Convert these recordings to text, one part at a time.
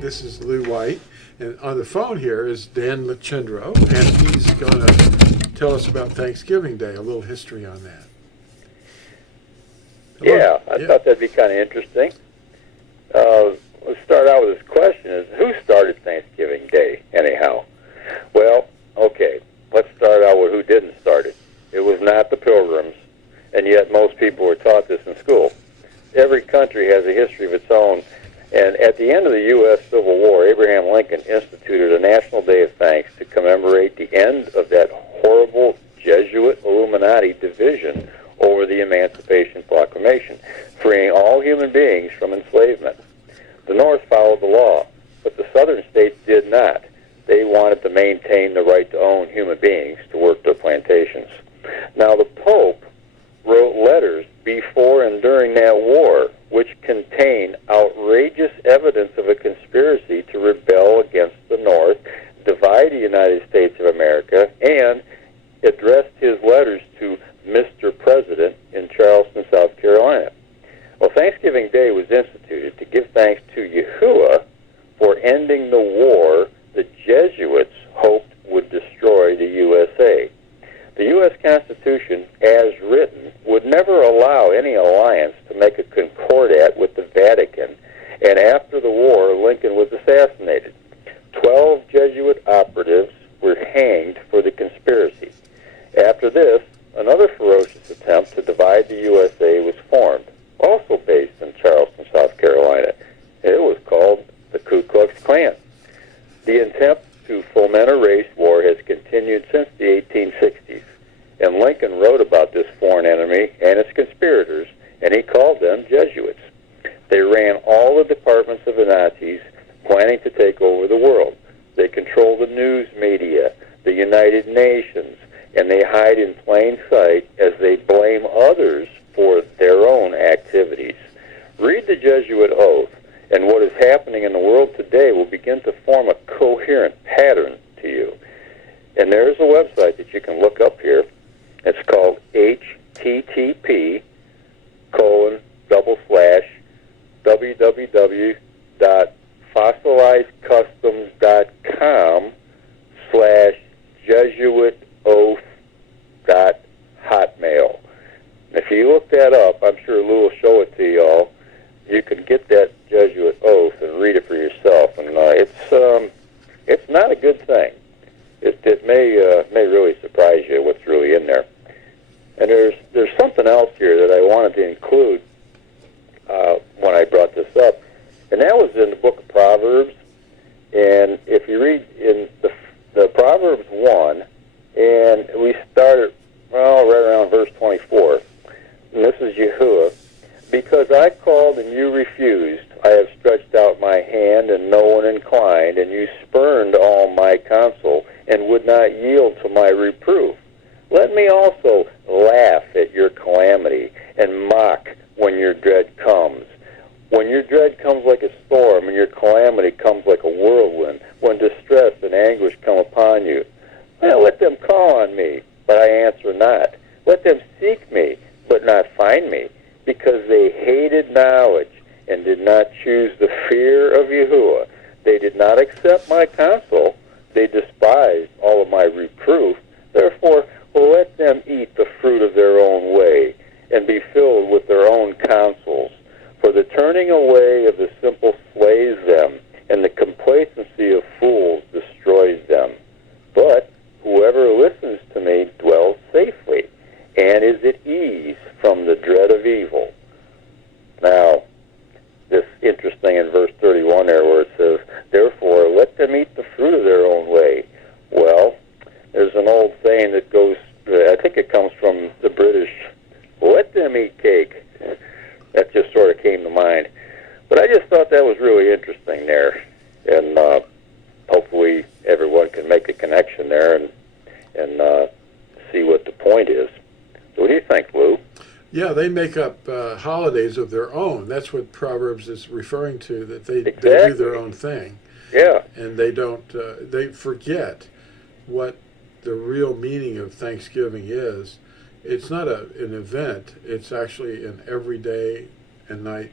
This is Lou White. And on the phone here is Dan Lachindro, and he's going to tell us about Thanksgiving Day, a little history on that. Hello? Yeah, I thought that'd be kind of interesting. Let's start out with this question: is who started Thanksgiving Day, anyhow? Well, okay, let's start out with who didn't start it. It was not the Pilgrims, and yet most people were taught this in school. Every country has a history of its own, and at the end of the U.S. Civil War, Abraham Lincoln instituted a National Day of Thanks to commemorate the end of that horrible Jesuit Illuminati division over the Emancipation Proclamation, freeing all human beings from enslavement. The North followed the law, but the Southern states did not. They wanted to maintain the right to own human beings to work their plantations. Now, the Pope wrote letters before and during that war which contain outrageous evidence of a conspiracy to rebel against the North, divide the United States of America, and addressed his letters to Mr. President in Charleston, South Carolina. Well, Thanksgiving Day was instituted to give thanks to Yahuwah for ending the war the Jesuits hoped would destroy the USA. The U.S. Constitution, as written, would never allow any alliance to make a concordat with the Vatican, and after the war, Lincoln was assassinated. 12 Jesuit operatives were hanged for the conspiracy. After this, another ferocious attempt to divide the USA was formed, also based in Charleston, South Carolina. It was called the Ku Klux Klan. The attempt to foment a race war has continued since the 1860s, and Lincoln wrote about this foreign enemy and its conspirators, and he called them Jesuits. They ran all the departments of the Nazis, planning to take over the world. They control the news media, the United Nations, and they hide in plain sight as they blame others for their own activities. Read the Jesuit Oath, and what is happening in the world today will begin to form a coherent pattern to you. And there is a website that you can look up here. It's called http://www.fossilizedcustoms.com/jesuitoath.hotmail. If you look that up, I'm sure Lou will show it to y'all. You can get that Jesuit Oath and read it for yourself. And it's not a good thing. It may really surprise you what's really in there. And there's something else here that I wanted to include when I brought this up, and that was in the book of Proverbs. And if you read in the Proverbs 1, and we started, right around verse 24, and this is Yahuwah. Because I called and you refused, I have stretched out my hand and no one inclined, and you spurned all my counsel and would not yield to my reproof. Let me also laugh at your calamity and mock when your dread comes. When your dread comes like a storm and your calamity comes like a whirlwind, when distress and anguish come upon you, well, let them call on me, but I answer not. Let them seek me, but not find me, because they hated knowledge and did not choose the fear of Yahuwah. They did not accept my counsel. They despised all of my reproof. Therefore, let them eat the fruit of their own way and be filled with their own counsels. For the turning away of the simple slays them, and the complacency of fools destroys them. But whoever listens to me dwells safely and is at ease from the dread of evil. Now, this interesting in verse 31 there where it says, therefore let them eat the fruit of their own way. Well, there's an old saying that goes, I think it comes from the British, let them eat cake. That just sort of came to mind. But I just thought that was really interesting there. And hopefully everyone can make a connection there and see what the point is. So what do you think, Lou? Yeah, they make up holidays of their own. That's what Proverbs is referring to, that they do their own thing. Yeah. And they don't, they forget what the real meaning of Thanksgiving is. It's not an event. It's actually an everyday and night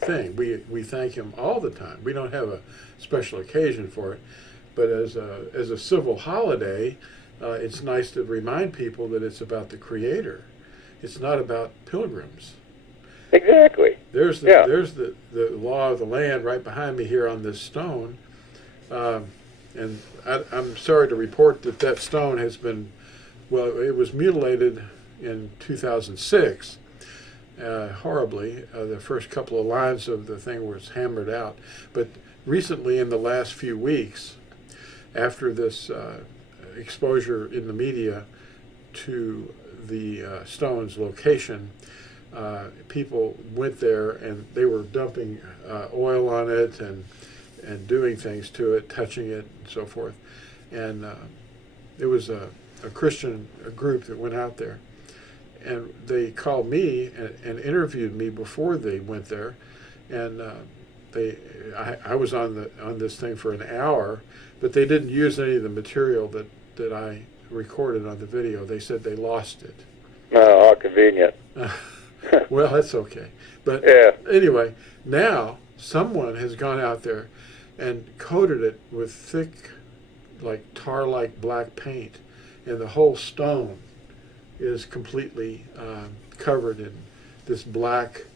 thing. We thank him all the time. We don't have a special occasion for it, but as a civil holiday, it's nice to remind people that it's about the Creator. It's not about pilgrims. Exactly. There's Yeah. the law of the land right behind me here on this stone, and I'm sorry to report that stone has been, well, it was mutilated in 2006, horribly. The first couple of lines of the thing was hammered out, but recently, in the last few weeks, after this exposure in the media to the stone's location, people went there and they were dumping oil on it and doing things to it, touching it, and so forth. And it was a Christian group that went out there, and they called me and interviewed me before they went there, and I was on this thing for an hour, but they didn't use any of the material that I recorded on the video. They said they lost it. Oh, how convenient. Well, that's okay. But Yeah. anyway, now someone has gone out there and coated it with thick, like tar-like black paint, and the whole stone is completely covered in this black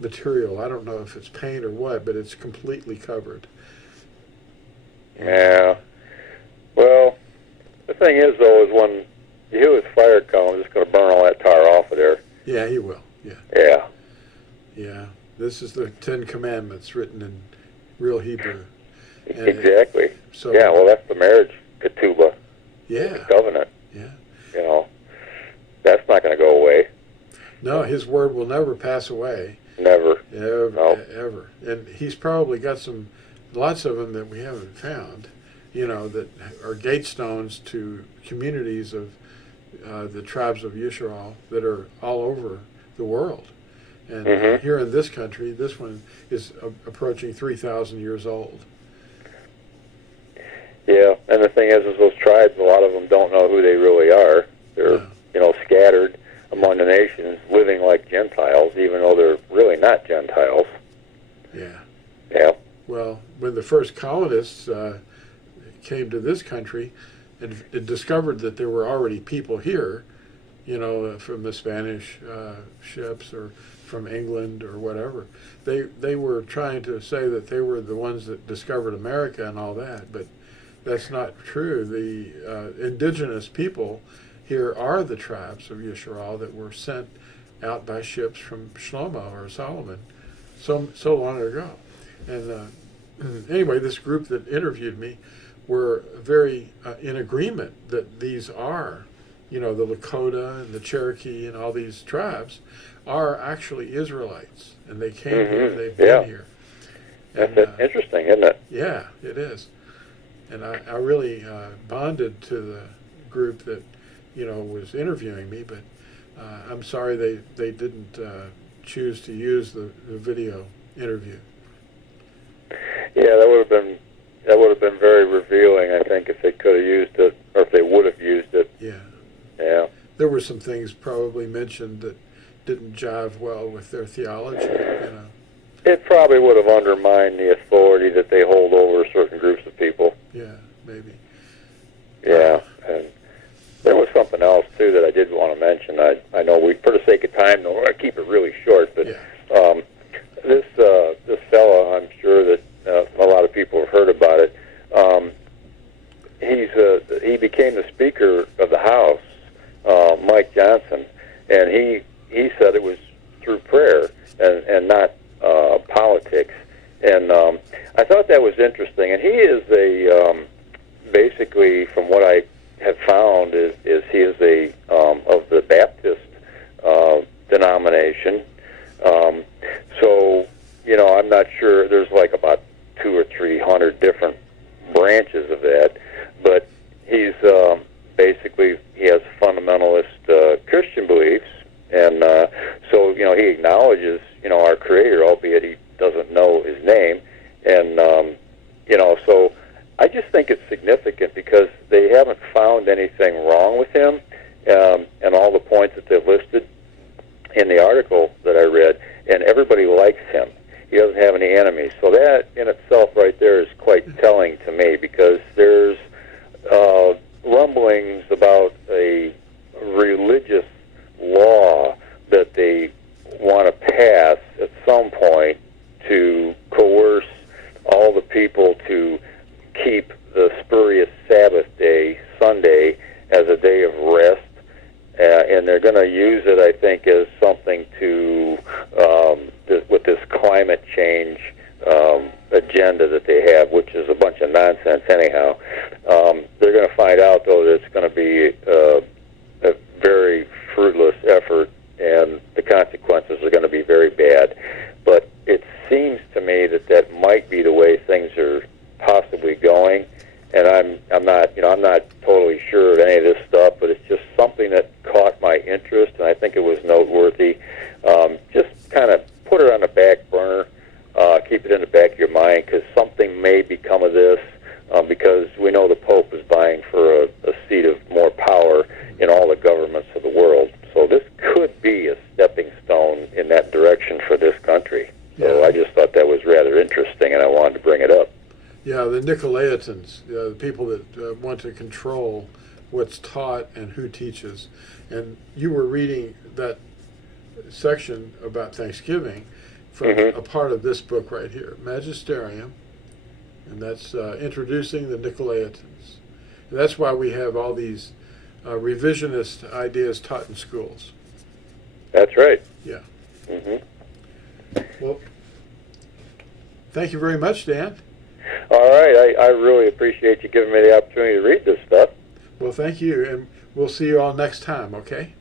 material. I don't know if it's paint or what, but it's completely covered. Yeah. Well, the thing is, though, is when you hear this fire come, I'm just going to burn all that tar off of there. Yeah, he will. Yeah. Yeah. Yeah. This is the Ten Commandments written in real Hebrew. And Exactly. So Yeah, well, that's the marriage ketubah, yeah, covenant. yeah. You know, that's not going to go away. No, his word will never pass away. Never. Ever, No. ever. And he's probably got lots of them that we haven't found, that are gate stones to communities of the tribes of Yisrael that are all over the world. And Mhm. here in this country, this one is approaching 3,000 years old. Yeah, and the thing is those tribes, a lot of them don't know who they really are. They're, No. scattered among the nations, living like Gentiles, even though they're really not Gentiles. Yeah. Yeah. Well, when the first colonists came to this country and discovered that there were already people here, from the Spanish ships or from England or whatever, they were trying to say that they were the ones that discovered America and all that, but that's not true. The indigenous people here are the tribes of Yisrael that were sent out by ships from Shlomo or Solomon so long ago. And anyway, this group that interviewed me were very in agreement that these are, the Lakota and the Cherokee and all these tribes are actually Israelites, and they came here, they've been here. That's And, interesting, isn't it? yeah, it is. And I really bonded to the group that, was interviewing me, but I'm sorry they didn't choose to use the video interview. Yeah, that would have been very revealing, I think, if they could have used it, or if they would have used it. Yeah. Yeah. There were some things probably mentioned that didn't jive well with their theology, It probably would have undermined the authority that they hold over certain groups of people. Yeah, maybe. Yeah, and there was something else, too, that I did want to mention. I know for the sake of time, though, I keep it really short, but Yeah. this fellow, I'm sure that a lot of people have heard about it. He became the Speaker of the House, Mike Johnson, and he said it was through prayer and not politics. And I thought that was interesting. And he is basically, from what I have found, is he is of the Baptist denomination. So, I'm not sure. There's like about 200 or 300 different branches of that, but he's basically, he has fundamentalist Christian beliefs, and so he acknowledges our Creator, albeit he doesn't know His name, and so I just think it's significant because they haven't found anything wrong with him, and all the points that they've listed in the article that I read, and everybody likes him. he doesn't have any enemies. So that in itself right there is quite telling to me, because there's rumblings about a religious law that they want to pass at some point to coerce all the people to keep the spurious Sabbath day, Sunday, as a day of rest. And they're going to use it, I think, as something to, with this climate change agenda that they have, which is a bunch of nonsense anyhow. They're going to find out, though, that it's going to be a very fruitless effort, and the consequences are going to be very bad. But it seems to me that that might be the way things are possibly going. And I'm not totally sure of any of this stuff, but it's just something that caught my interest, and I think it was noteworthy. Just kind of put it on the back burner, keep it in the back of your mind, because something may become of this, because we know the Pope is vying for a seat of more power in all the governments of the world. So this could be a stepping stone in that direction for this country. So I just thought that was rather interesting, and I wanted to bring it up. Yeah, the Nicolaitans, the people that want to control what's taught and who teaches. And you were reading that section about Thanksgiving from a part of this book right here, Magisterium, and that's introducing the Nicolaitans. And that's why we have all these revisionist ideas taught in schools. That's right. Yeah. Well, thank you very much, Dan. All right, I really appreciate you giving me the opportunity to read this stuff. Well, thank you, and we'll see you all next time, okay?